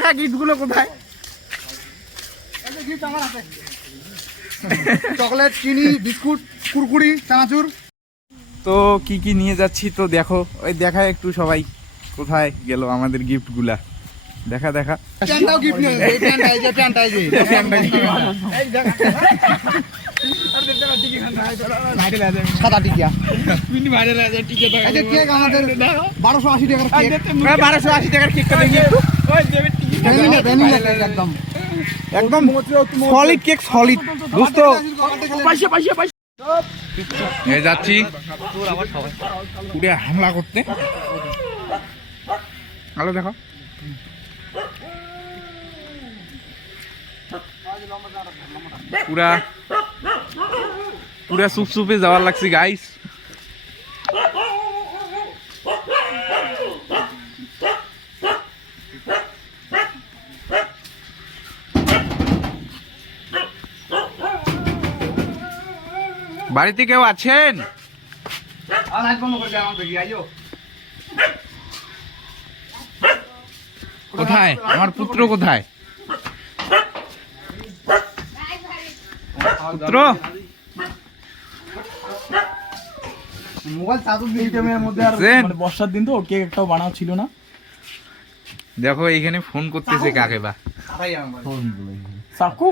দেখা গিফট গুলো কোথায়? চকলেট, চিনি, বিস্কুট, কুরকুরি, চানাচুর। তো কি কি নিয়ে যাচ্ছি তো দেখো, ওই দেখা একটু সবাই কোথায় গেল আমাদের গিফট গুলা। দেখা দেখা প্যান্টটাও গিফট নিয়ে এই প্যান্টটা, এই যে প্যান্টটা, এই যে সাদা টিকিয়া। এই যে কেক আমাদের 1280 টাকার কেক। 1280 টাকার কেকটা দেখি একটু। ভ্যানিলা কেক একদম একদম সলিড কেক, সলিড দোস্ত। যাচ্ছি পুরো হামলা করতে। আলো দেখো, পুরা পুরা সুপসুপে যাওয়ার লাগছে গাইস। বাড়িতে কেউ আছেন? কোথায় আমার পুত্র? কোথায় পুত্র? মোবাইল চাদর দিয়ে এর মধ্যে আর মানে বর্ষার দিন তো কেক একটাও বানাও ছিল না। দেখো এইখানে ফোন করতেছে কাকে বা। চাকু,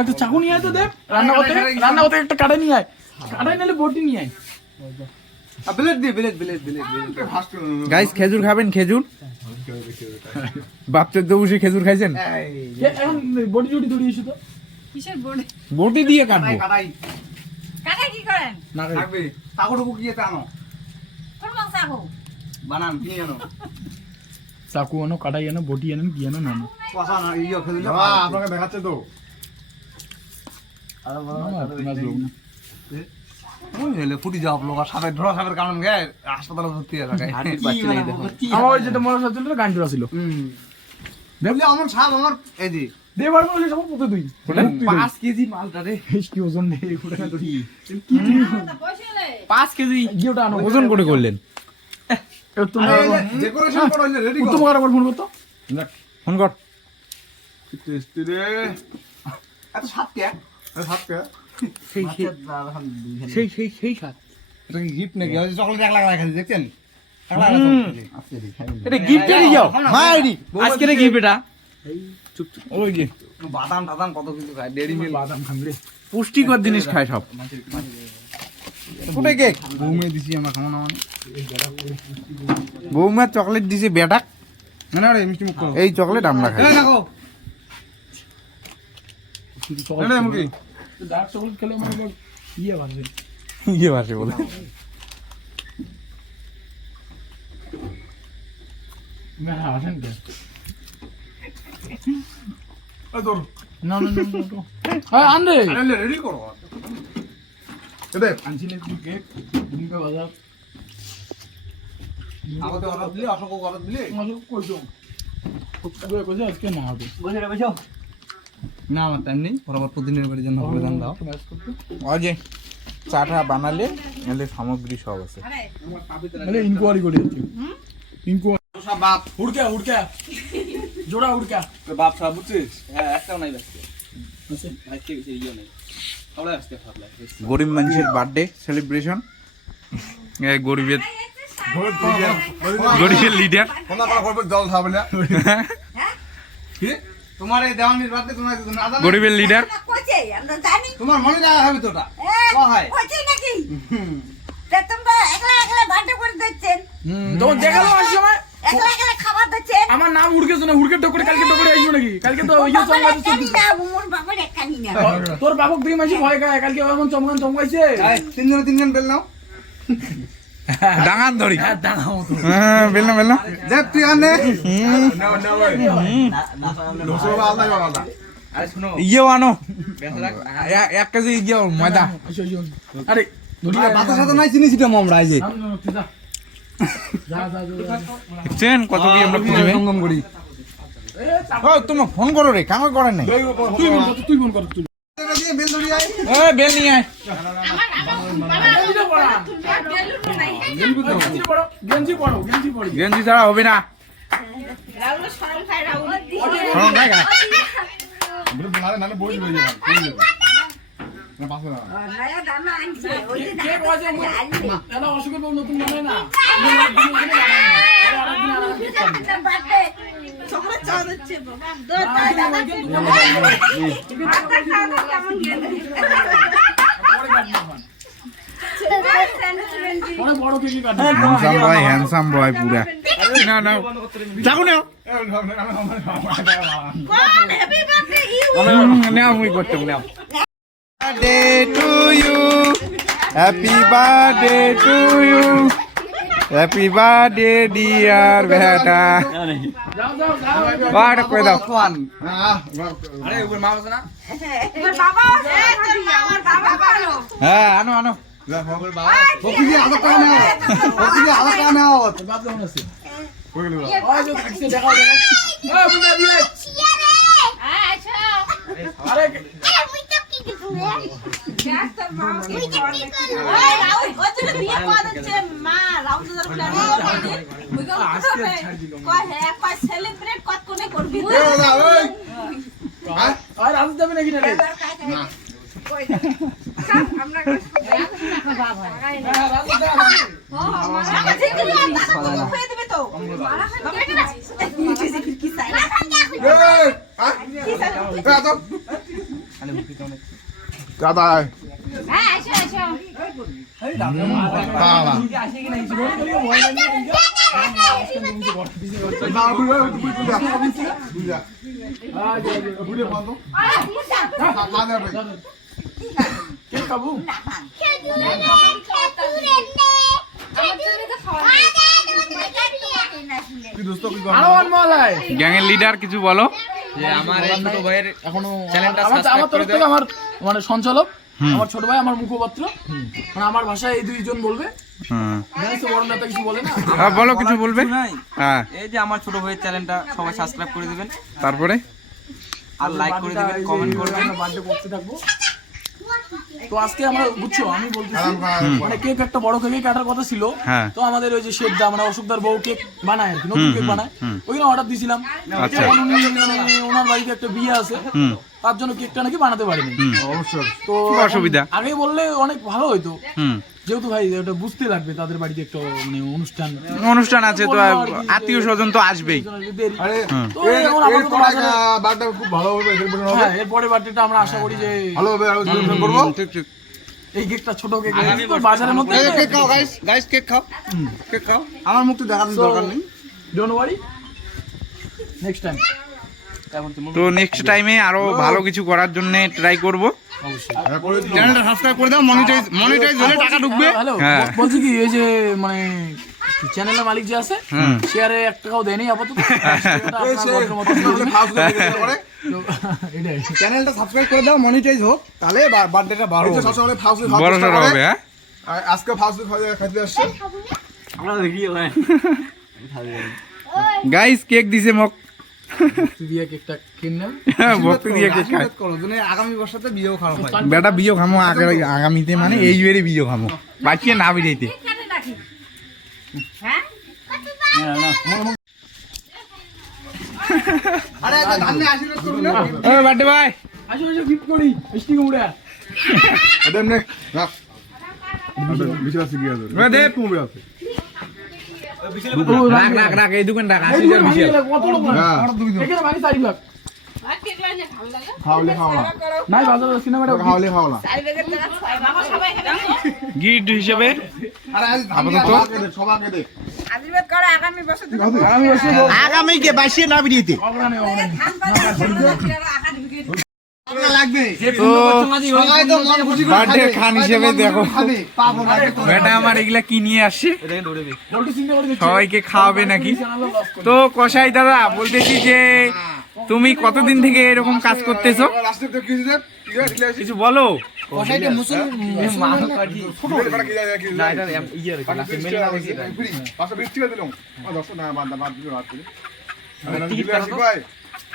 একটা চাকু নিয়ে আয় তো দেখ, রান্না করতে একটা কাটাই নিয়ে আয়, কাটাই নাহলে বটি নিয়ে আয়। ব্লেড দিয়ে ব্লেড গাইস খেজুর খাবেন? খেজুর বাচ্চার তো বসে খেজুর খাইছেন? এখন বটি জুটি ধরিয়েছি তো কিসের বড়ি? বটি দিয়ে কাটবো। কাটাই কাকা কি করেন? না থাকবে চাকুটুকু গিয়ে আনো, কোন মাছ আবো? বানান কিনে আনো। চাকু আনো, কাটাই আনো, বটি আনো, কি আনো না কষা না ইয়ে খেলে আপনাকে দেখাচ্ছে তো। ফুটি যাও লোক সাপের ধরা, সাপের কারণ গে হাসপাতালে ভর্তি আছে। আমার ওই যেটা মনে হচ্ছিল গান্ডুরা ছিল। দেখলি আমার সাপ আমার এই যে দেবার বলে সব পুঁতে দুই 5 কেজি মালটা রে। কি ওজন নেই ওটা তো কি 5 কেজি গিয়েটা আনো ওজন করে করলেন? তোমরা ডেকোরেশন করা হইলে রেডি কর। তোমার আবার ফোন করতো ফোন কর। টেস্টি রে। এত সাত কে? এত সাত কে? সেই সাত। এটা কি গিফট নাকি? ওই চকলেট 1 লাখ রাখা দেখছেন? এটা গিফটেরই যাও মাইরি। আজকে রে গিফট এটা। ওই যে বাদাম টাদাম কত কিছু খায়, ডেরি মিল্ক বাদাম খামরে পুষ্টিকর জিনিস খায় সব। কোথায় কেক? বৌমে দিছি আমরা খাওয়া না মানে। বৌমা চকলেট দিছে বেটা। না না রে মিষ্টি মুখ করো। এই চকলেট আমরা খাই। এই দেখো এটা মুরগি। ডার্ক চকলেট খেলে আমার আবার ইয়ে বাজে। ইয়ে ভাষে বলে। না আসেন কে এই তোর না হ্যাঁ আনরে আরে রেডি করো। এদে আনছিলে কি কেক ভূমিকা বাজার আমাদের অর্ডার দিলি, অশোক অর্ডার দিলি। মাসে কইছো খুব করে কইছো আজকে না হবে বসে রে বসো। না আমার টাইম নেই, বরাবর প্রতিদিনের বাড়ির জন্য অবদান দাও। ওই যে চাটা বানালে এলে সামগ্রী সব আছে। মানে ইনকোয়ারি করে দিচ্ছি ইনকোয়ারি সব বাপ হুড়কা জোড়া হুড়কা বাপ সব বুঝছিস? হ্যাঁ একটাও নাই বাসকে। ভাইকে কিছু ইয়ে নাই। সবাই আসতে ভাবলা। গরিব মানুষের বার্থডে সেলিব্রেশন। এই গরিবের লিডার। কোনা পালা করবে জল খাবে না। কি? তোমার এই দেওয়ানির বাদে তোমার না জানো? গরিবের লিডার। কইছে আমরা জানি। তোমার মনে জায়গা হবে তোটা। হয়। কইছে নাকি? তে তোমরা একলা একলা বাড়তে করে দিচ্ছেন। তোমার দেখালো আজ সময় একলা একলা খাবার দিচ্ছেন। আমার নাম হুড়কে শোনা হুড়কে টকরে কালকে টকরে আসবো নাকি কালকে তো ইয়ে চমকাতে কানি না মোর বাবার একানি না। তোর বাবক দুই মাসে ভয় খায় কালকে এমন চমকাইছে এই তিনজন বেল নাও। ডাঙান ধরি। হ্যাঁ দাঁড়াও তো হ্যাঁ বেলনা বেলনা। দেখ তুই আনে। নাও নাও ওই। লোসো আল্লাহ বাবা। আরে শুনো। ইয়েও আনো 1 কেজি ইয়েও ময়দা। আরে দুনিয়া বাতাস সাথে নাই চিনি ছিটা মমরা এই যে। যা চেন কত কি আমরা খুঁজে পাই। গম করি। ও তুমি ফোন করো রে, কামে করে নাই। তুই মন কর তুই বেল ধরি আই। এ বেল নিয়ে আয়। গেঞ্জি পড়ো গেঞ্জি ছাড়া হবে না। রাহুল শরম খায় রাহুল শরম খায় গা? নালে বই লই যাবেন বই যাবেন না পাশে না নয়া দানা আনছে ওই যে কে কইছে এটা অসুখের বউ নতুন বানায় না বার্থডে সকলে চাঁদ হচ্ছে বাবা দোর দাদা কেমন গেল পরে বড় কেক কাটবে হ্যান্ডসাম বয় পুরা না না চাকু নাও হ্যাপি বার্থডে ইউ নাও মুই করতে নাও birthday to you happy birthday to you happy birthday dear বেটা যাও যাও যাও বাট কই দাও আরে ওর মা আছে না তোর বাবা আছে আমার বাবা ভালো হ্যাঁ আনো আনো যা খবর বাবা বকি দিয়ে আদা কানে আও বকি দিয়ে আদা কানে আও বাপ কেমন আছে কই গেল ওই যে থাকছে দেখাও দেখাও ওই বুঝা দিয়ে আচ্ছা আরে রাহুল ও তো বিয়ে করে দিচ্ছে মা রাহুল তো প্ল্যান করে কয় হ্যাঁ কয় সেলিব্রেট কত কোনে করবি এ দাদা ওই আর আজ যাবে নাকি না রে না আমরা দাদা বাবা কেক খাবো কি দোস্ত কি আরোন মলাই গ্যাংয়ের লিডার কিছু বলো যে আমার এই ছোট ভাইয়ের এখনো চ্যানেলটা আমার সাবস্ক্রাইব তরফ করে থেকে দেয়। আমার মানে সঞ্চালক আমার ছোট ভাই আমার মুখপাত্র মানে আমার ভাষায় এই দুইজন বলবে জানিস তো বড় নেতা কিছু বলে না হ্যাঁ বলো কিছু বলবে নাই হ্যাঁ এই যে আমার ছোট ভাইয়ের চ্যানেলটা সবাই সাবস্ক্রাইব করে দিবেন তারপরে আর লাইক করে দিবেন কমেন্ট করবেন বার্থডে করতে থাকবো তো আজকে আমরা বুঝছো আমি বলতেছি মানে কেক একটা বড় কেক কাটার কথা ছিল হ্যাঁ। তো আমাদের ওই যে শেখদা মানে অশোকদার বউ কেক বানায় আর কি নতুন কেক বানায় ওইখানে অর্ডার দিয়েছিলাম আচ্ছা। এখন ওনার বাড়িতে একটা বিয়ে আছে তার জন্য কেকটা নাকি বানাতে পারিনি অবশ্যই তো খুব অসুবিধা। আগে বললে অনেক ভালো হইতো হুম যেহেতু ভাই ওটা বুঝতে লাগবে তাদের বাড়িতে একটা মানে অনুষ্ঠান অনুষ্ঠান আছে তো আত্মীয় স্বজন তো আসবেই দেরি। আরে তো এখন আপাতত বাজারে- বারটা খুব ভালো হবে সেলিব্রেশন হবে হ্যাঁ এরপরে বার্থডেটা আমরা আশা করি যে ভালো হবে আর সেলিব্রেশন করবো ঠিক ঠিক এই কেকটা ছোট কেক বাজারের মধ্যে কেক খাও গাইস গাইস কেক খাও কেক খাও আমার মুখ তো দেখানোর দরকার নেই ডোন্ট ওয়ারি নেক্সট টাইম তো নেক্সট টাইমে আরো ভালো কিছু করার জন্য ট্রাই করব চ্যানেলটা সাবস্ক্রাইব করে দাও মনিটাইজ হলে টাকা ঢুকবে হ্যালো হ্যাঁ। বলছি কি এই যে মানে চ্যানেলের মালিক যে আছে হুম। শেয়ারে 1 টাকাও দেয়নি আপাতত সেটা আপনার গর্বের মতো তো এটাই চ্যানেলটা সাবস্ক্রাইব করে দাও মনিটাইজ হোক তাহলে বার্থডেটা বড় হবে সবসময় ফাউসি বড় সড় হবে হ্যাঁ আজকে ফাউসি খাইতে আসছে গাইস কেক দিছে মোক তুই দিয়ে কেকটা কিনে ভক্তি দিয়ে কেক খায় আশীর্বাদ করো যেন আগামী বছরতে বিয়েও খারাপ হয় বেটা বিয়ে খামো আগামীতে মানে এই ইয়েরে বিয়ে খামো বাঁচিয়ে না বিড়াইতে হ্যাঁ আরে ধানে আশীর্বাদ করুন না ও বার্থডে ভাই আসো আসো গিফট করি মিষ্টি কুমড়া আদম নে রাখ বিশাল সিগি আছে দে তুমি আছে রাখ রাখ রাখ এই দোকান রাখ 80000 বিশাল কত লোক হ্যাঁ। এখানে বানি 4 লাখ খাওয়ালে খাওয়া নাই বাজার সিনেমাটা খাওয়ালে খাওয়া বাবা সবাই গিফট হিসেবে আরে আজ আপাতত সবাকে দে আশীর্বাদ করো আগামী বছর থেকে আগামী বছর আগামী কে বাঁচিয়ে না বিড়াইতে অগ্রাণে ধান পাতা লাগবে তো সবাই তো মন খুশি করে বার্থডে খাবে। খান সবাই তো হিসেবে মন খুশি দেখো। করে খাবে। পাবো না তো। বেটা আমার এগুলা কি নিয়ে আসছে বলতে চিন্তা করে দেখছি সবাইকে খাওয়াবে নাকি চ্যানেলও লস করে তো কসাই দাদা বলতেছি যে তুমি কতদিন থেকে এরকম কাজ করতেছো রাষ্ট্রীয় তো কি দিছে? কি দিছে? দিলে আসি। কিছু বলো ছোট বেটা কি যায়, কি যায়? না এটা ইয়ে রে পাঁচশো বিশ টাকা দিছি, ফ্রি। 520 টাকা দিলাম। 10 টাকা বাদ দিলে বাদ দিলে। টিকিট দিলে আসি ভাই।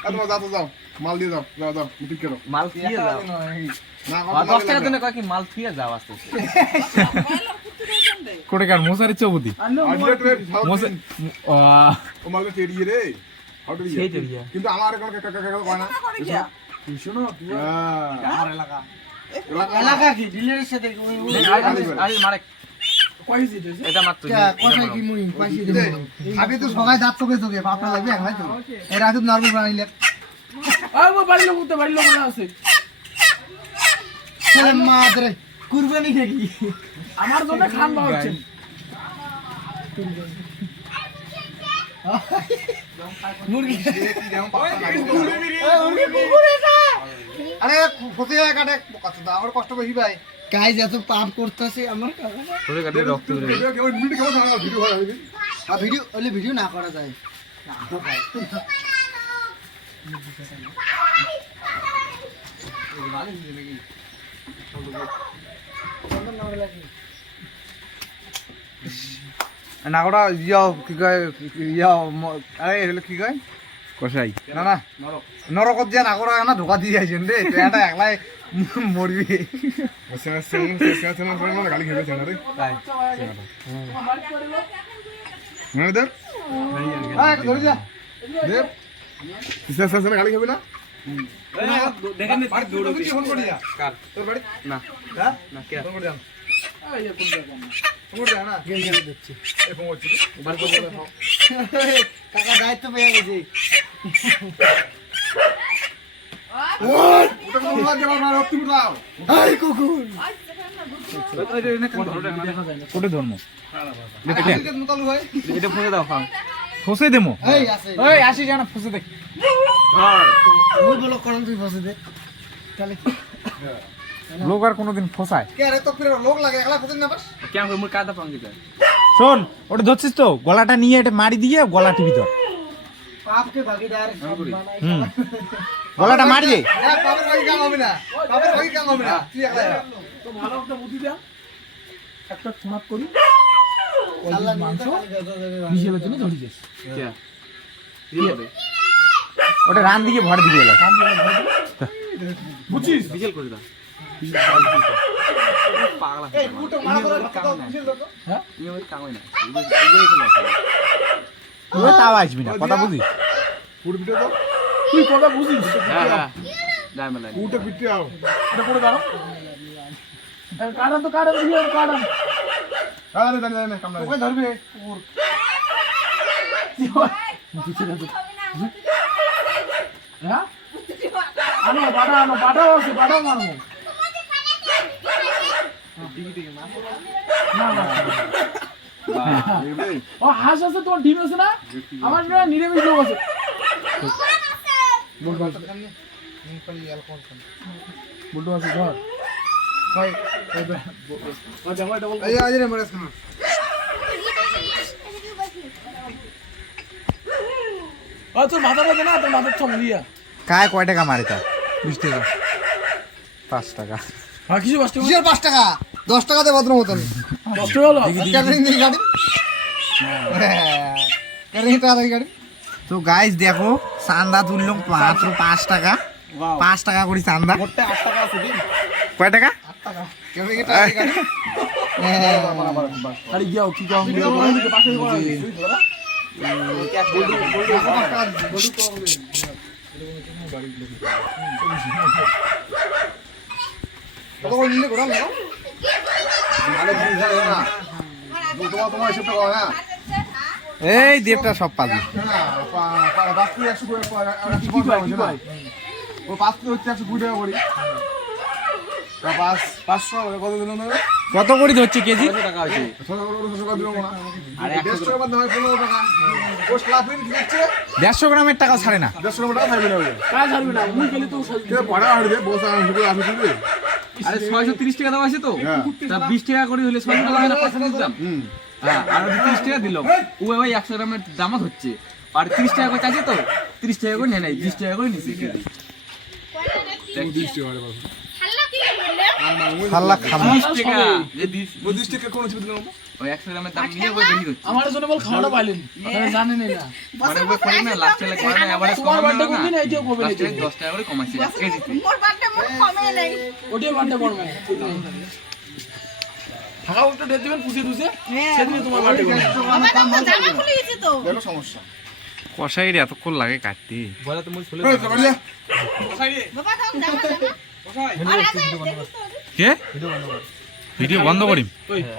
তোমরা যাও তো যাও। মাল দিয়ে যাও। যাও যাও। টিকিট করো। মাল ফিরে যাও না, 10 টাকার জন্য কয় কি মাল ফিরে যাও আস্তে আস্তে কোটেকার মশারি চৌবতি মশা ও মালকে তেড়িয়ে রে হাউটু সেই তেড়িয়ে। কিন্তু আমার এখন কাকা কয় না শোনো আমার এলাকা এলাকা কি ডিলারের সাথে আরে মারে কয় দিতেছে এটা মাত্র কোথায় কি মুই পাইছি দেব আমি তো সবাই দাঁত তোকে তোকে বাপরা লাগবে একলাই তো এরা তো নার্ভাস বানাইলে বাড়ির লোক না আছে ছেলে মাদরে কুরবানি নাকি আমার জন্য খান বা হচ্ছে মুরগি আরে ফসে কাটে কত দা আমার কষ্ট বেশি ভাই গাইস এত পাপ করতেছে আমার তোরে কাটে রক্ত বের হয়। ওই ভিডিও কেমন থাকা ভিডিও হয় আর ভিডিও ওলে ভিডিও না করা যায় নাগড়া ইয়া কি কয় ইয়া আরে এগুলো কি কয় কষাই না না নরকত যে নাগড়া না ধোকা দিয়ে আইছেন রে এটা একলাই মরবি গালি খেয়ে গেছে না রে মানে দেব ধরে যা দেব গালি খাবি না দেখেন না দৌড় ফোন করি যা কার তোর বাড়ি না হ্যাঁ না কে ফোন করে যান ফোন করে না গেল গেল দেখছি এই ফোন করছি কাকা দায়িত্ব পেয়ে গেছে ওটা কোন মার দেবা না রক্তি উঠাও এই কুকুর কোটে ধর্ম এটা মুতালু ভাই এটা ফোনে দাও খাও ফসে দেমো এই আছে ওই আসি জানা ফসে দেখ ওই বলো কোন তুই ফসে দে তাহলে কি লোক আর কোনোদিন ফসায় কে রে তো ফিরে লোক লাগে একলা ফসে না বাস কেমন করে মোর কাদা পাঙ্গি দেয় শোন ওটা ধরছিস তো গলাটা নিয়ে এটা মারি দিয়ে গলা টিপি ধর পাপকে ভাগীদার বানাই হুম গলাটা মারি দে পাপের ভাগী কাম হবে না পাপের ভাগী কাম হবে না তুই একলা তো ভালো একটা বুদ্ধি দেন একটা ঠোনাপ করি আল্লাহ মাংস মাংস বিশের জন্য ধরি যাস কে দিয়ে দে ওটা রান দিকে ভর দিকে এলাকা বুঝছিস বিকেল করে দাও পাগলা এই কুটো মারা করে কাম বুঝিস তো হ্যাঁ ইয়ে ওই কাম হয় না এগুলো খেলা তুই তাও আসবি না কথা বুঝিস পুরো ভিডিও দাও তুই কথা বুঝিস হ্যাঁ হ্যাঁ যাই মেলা পুরোটা ভিডিও দাও এটা করে কারণ তো কারণ দিয়ে কারণ আরে জানি কাম না ওকে ধরবে হ্যাঁ আনো বাটা আছে বাটা মারবো না না ও হাঁস আছে তোমার ডিম আছে না আমার না নিরামিষ লোক আছে বলতো আছে ধর ভাই এই আজ রে মরেছ না তোর মাথা লাগে না তোর মাথার ছম দিয়া কায় কয় টাকা মারে তা 20 টাকা 5 টাকা হ্যাঁ কিছু কষ্ট কিসের 5 টাকা 10 টাকা দে ভদ্র মতন কষ্ট হলো ক্যাটারিং দি গাড়ি ক্যাটারিং টাকা দি গাড়ি তো গাইস দেখো চান্দা তুললাম মাত্র 5 টাকা 5 টাকা করে চান্দা মোটে 8 টাকা আছে দিন কয় টাকা 8 টাকা ক্যাটারিং টাকা দি গাড়ি আরে গিয়াও কি কাম পাশে কত করে নিলে ঘোরা না আরে বুঝ যায় না তোমার হিসাব করো হ্যাঁ এই দেবটা সব পাবি পাঁচ কিলো 100 করে ও 5 কিলো হচ্ছে 120 টাকা করি তা 500 কত দিল না কত করে ধরছে কেজি টাকা আছে 600 টাকা দিল না আর 100 টাকা বাদ হয় 15 টাকা ও স্লাফিন কি হচ্ছে 150 গ্রামের টাকা ছাড়ে না 150 টাকা খাইবে না ওই কাজ ছাড়বে না মুই গেলে তো কে পড়া হয়ে দে বস আমি শুধু আমি দিবে আরে 630 টাকা দাম আছে তো হ্যাঁ তা 20 টাকা করে হলে 600 টাকা না 500 দাম হ্যাঁ আর 30 টাকা দিল ও ওই 100 গ্রামের দামত হচ্ছে আর 30 টাকা করে চাইছে তো 30 টাকা করে নেয় নাই 20 টাকা করে নিছে কেজি হাল্লা খামা 20 টাকা যে 20 টাকা কোন ছিল দিলাম ওই 100 গ্রামের দাম নিয়ে ওই বেশি হচ্ছে আমার জন্য বল খাওয়াটা পাইলেন আপনারা জানেন না মানে ওই করে না লাস্ট টাকা করে না এবারে তোমার কমানো বাড়িতে না কোনদিন এই যে কবে লাস্ট নেই 10 টাকা করে কমাইছে কেজিতে মোর বাড়িতে মোর কমে নাই ওটাই বাড়তে পড়বে ফাঁকা উল্টো ডেট দেবেন পুষে টুসে সেদিনই তোমার বাড়ি করবে আমার তো জামা খুলে গেছে তো গেল সমস্যা কষাইরে এতক্ষণ লাগে কাটতে বাবা তখন জামা জামা কে ভিডিও বন্ধ করিম